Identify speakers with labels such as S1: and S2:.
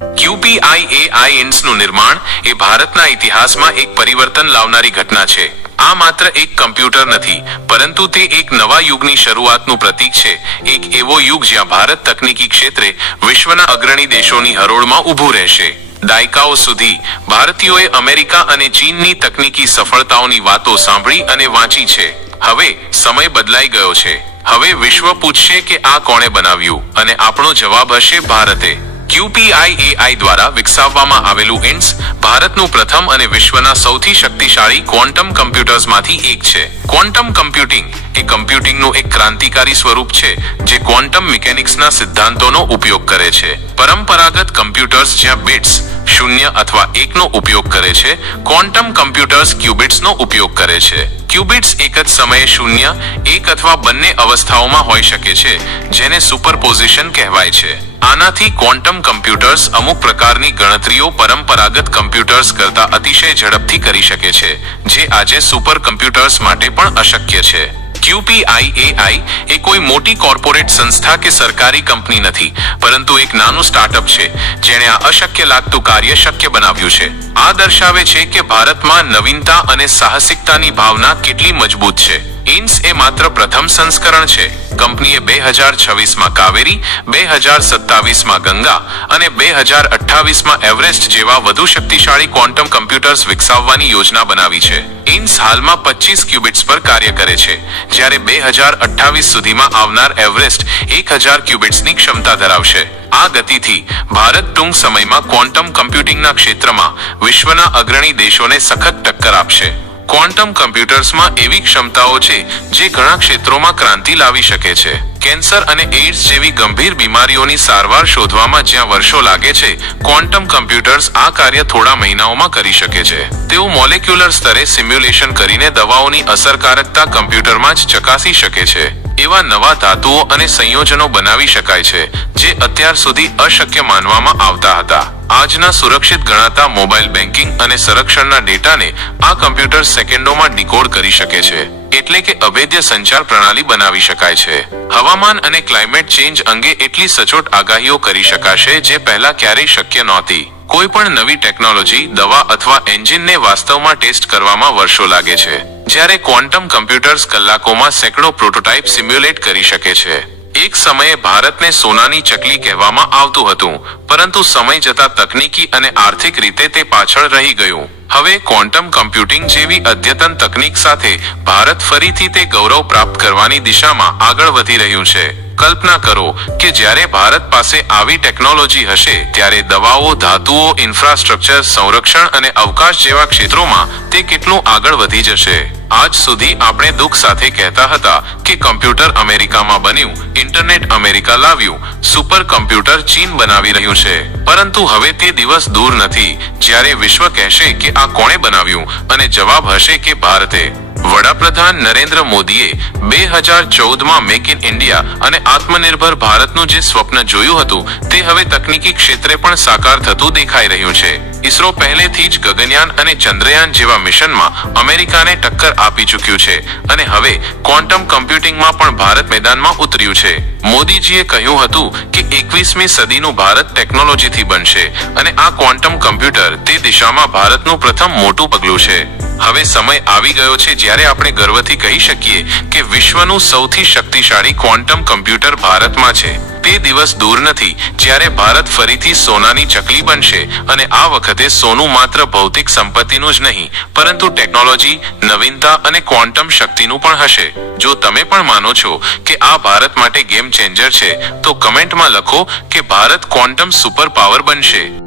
S1: ક્યુપીઆઈએઆઈ ઇન્સનું નિર્માણ એ ભારતના ઇતિહાસમાં એક પરિવર્તન લાવનારી ઘટના છે. આ માત્ર એક કમ્પ્યુટર નથી, પરંતુ તે એક નવા યુગની શરૂઆતનું પ્રતીક છે. એક એવો યુગ જ્યાં ભારત તકનીકી ક્ષેત્રે વિશ્વના અગ્રણી દેશોની હરોળમાં ઊભું રહેશે. દાયકાઓ સુધી ભારતીયોએ અમેરિકા અને ચીનની તકનીકી સફળતાઓની વાતો સાંભળી અને વાંચી છે. હવે સમય બદલાઈ ગયો છે. હવે વિશ્વ પૂછશે કે આ કોણે બનાવ્યું, અને આપણો જવાબ હશે ભારતે. QPIAI દ્વારા વિકસાવવામાં આવેલું ઇન્સ ભારતનું પ્રથમ અને વિશ્વના સૌથી શક્તિશાળી ક્વોન્ટમ કમ્પ્યુટર્સમાંથી એક છે. ક્વોન્ટમ કમ્પ્યુટિંગ એ કમ્પ્યુટિંગનું એક ક્રાંતિકારી સ્વરૂપ છે, જે ક્વોન્ટમ મિકેનિક્સના સિદ્ધાંતોનો ઉપયોગ કરે છે. પરંપરાગત કમ્પ્યુટર્સ જ્યાં બિટ્સ શૂન્ય અથવા એકનો ઉપયોગ કરે છે, ક્વોન્ટમ કમ્પ્યુટર્સ ક્યુબિટ્સનો ઉપયોગ કરે છે. ક્યુબિટ્સ એક જ સમયે શૂન્ય, એક અથવા બંને અવસ્થાઓમાં હોઈ શકે છે, જેને સુપરપોઝિશન કહેવાય છે. આનાથી ક્વોન્ટમ કમ્પ્યુટર્સ અમુક પ્રકારની ગણતરીઓ પરંપરાગત કમ્પ્યુટર્સ કરતા અતિશય ઝડપથી કરી શકે છે, જે આજે સુપર કમ્પ્યુટર્સ માટે પણ અશક્ય છે. QPIAI એ કોઈ મોટી કોર્પોરેટ સંસ્થા કે સરકારી કંપની નથી, પરંતુ એક નાનું સ્ટાર્ટઅપ છે, જેણે આ અશક્ય લાગતું કાર્ય શક્ય બનાવ્યું છે. આ દર્શાવે છે કે ભારતમાં નવીનતા અને સાહસિકતાની ભાવના કેટલી મજબૂત છે. ઇન્સ એ માત્ર પ્રથમ સંસ્કરણ છે. કંપનીએ બે હજાર છવ્વીસમાં કાવેરી, બે હજાર સત્તાવીસમાં ગંગા અને બે હજાર અઠ્ઠાવીસમાં એવરેસ્ટ જેવા વધુ શક્તિશાળી ક્વોન્ટમ કમ્પ્યુટર્સ વિકસાવવાની યોજના બનાવી છે. ઇન્સ હાલમાં પચીસ ક્યુબિટ્સ પર કાર્ય કરે છે. જ્યારે બે હજાર અઠ્ઠાવીસ સુધીમાં આવનાર એવરેસ્ટ એક હજાર ક્યુબિટ્સની ક્ષમતા ધરાવશે. આ ગતિથી ભારત ટૂંક સમયમાં ક્વોન્ટમ કમ્પ્યુટિંગના ક્ષેત્રમાં વિશ્વના અગ્રણી દેશોને સખત ટક્કર આપશે. ક્વોન્ટમ કમ્પ્યુટર્સમાં એવી ક્ષમતાઓ છે જે ઘણા ક્ષેત્રોમાં ક્રાંતિ લાવી શકે છે. કેન્સર અને એઇડ્સ જેવી ગંભીર બીમારીઓની સારવાર શોધવામાં જ્યાં વર્ષો લાગે છે, ક્વોન્ટમ કમ્પ્યુટર્સ આ કાર્ય થોડા મહિનાઓમાં કરી શકે છે. તેઓ મોલેક્યુલર સ્તરે સિમ્યુલેશન કરીને દવાઓની અસરકારકતા કમ્પ્યુટરમાં જ ચકાસી શકે છે. એવા નવા ધાતુઓ અને સંયોજનો બનાવી શકાય છે, જે અત્યાર સુધી અશક્ય માનવામાં આવતા હતા. આજના સુરક્ષિત ગણાતા મોબાઈલ બેન્કિંગ અને સંરક્ષણના ડેટાને આ કમ્પ્યુટર સેકન્ડોમાં ડીકોડ કરી શકે છે. એટલે કે અભેદ્ય સંચાર પ્રણાલી બનાવી શકાય છે. હવામાન અને ક્લાઇમેટ ચેન્જ અંગે એટલી સચોટ આગાહીઓ કરી શકાશે જે પહેલા ક્યારેય શક્ય નહોતી. કોઈ પણ નવી ટેકનોલોજી, દવા અથવા એન્જિનને વાસ્તવમાં ટેસ્ટ કરવામાં વર્ષો લાગે છે. જ્યારે ક્વોન્ટમ કમ્પ્યુટર્સ કલાકોમાં સેંકડો પ્રોટોટાઇપ સિમ્યુલેટ કરી શકે છે. એક સમયે ભારતને સોનાની ચકલી કહેવામાં આવતું હતું, પરંતુ સમય જતા તકનીકી અને આર્થિક રીતે તે પાછળ રહી ગયું. હવે ક્વોન્ટમ કમ્પ્યુટિંગ જેવી અદ્યતન તકનીક સાથે ભારત ફરીથી તે ગૌરવ પ્રાપ્ત કરવાની દિશામાં આગળ વધી રહ્યું છે. કલ્પના કરો કે જ્યારે ભારત પાસે આવી ટેકનોલોજી હશે, ત્યારે દવાઓ, ધાતુઓ, ઇન્ફ્રાસ્ટ્રક્ચર, સંરક્ષણ અને અવકાશ જેવા ક્ષેત્રોમાં તે કેટલું આગળ વધી જશે. આજ સુધી આપણે દુઃખ સાથે કહેતા હતા કે કમ્પ્યુટર અમેરિકામાં બન્યું, ઇન્ટરનેટ અમેરિકા લાવ્યું, સુપર કમ્પ્યુટર ચીન બનાવી રહ્યું છે. પરંતુ હવે તે દિવસ દૂર નથી. જ્યારે વિશ્વ કહેશે કે આ કોણે બનાવ્યું અને જવાબ હશે કે ભારતે. વડાપ્રધાન નરેન્દ્ર મોદીએ બે હજાર ચૌદમાં મેક ઇન ઇન્ડિયા અને આત્મનિર્ભર ભારતનું જે સ્વપ્ન જોયું હતું, તે હવે તકનીકી ક્ષેત્રે પણ સાકાર થતું દેખાઈ રહ્યું છે. ઇસરો પહેલેથી જ ગગનયાન અને ચંદ્રયાન જેવા મિશનમાં અમેરિકાને ટક્કર આપી ચૂક્યું છે અને હવે ક્વોન્ટમ કમ્પ્યુટિંગમાં પણ ભારત મેદાનમાં ઉતર્યું છે. મોદીજીએ કહ્યું હતું કે એકવીસમી સદીનું ભારત ટેકનોલોજીથી બનશે અને આ ક્વોન્ટમ કમ્પ્યુટર તે દિશામાં ભારતનું પ્રથમ મોટું પગલું છે. હવે સમય આવી ગયો છે જ્યારે આપણે ગર્વથી કહી શકીએ કે વિશ્વનું સૌથી શક્તિશાળી ક્વોન્ટમ કમ્પ્યુટર ભારતમાં છે. તે દિવસ દૂર નથી, જ્યારે ભારત ફરીથી સોનાની ચકલી બનશે અને આ વખતે સોનું માત્ર ભૌતિક સંપત્તિનું જ નહીં, પરંતુ ટેકનોલોજી, નવીનતા અને ક્વોન્ટમ શક્તિનું પણ હશે. જો તમે પણ માનો છો કે આ ભારત માટે ગેમ ચેન્જર છે, તો કમેન્ટમાં લખો કે ભારત ક્વોન્ટમ સુપર પાવર બનશે.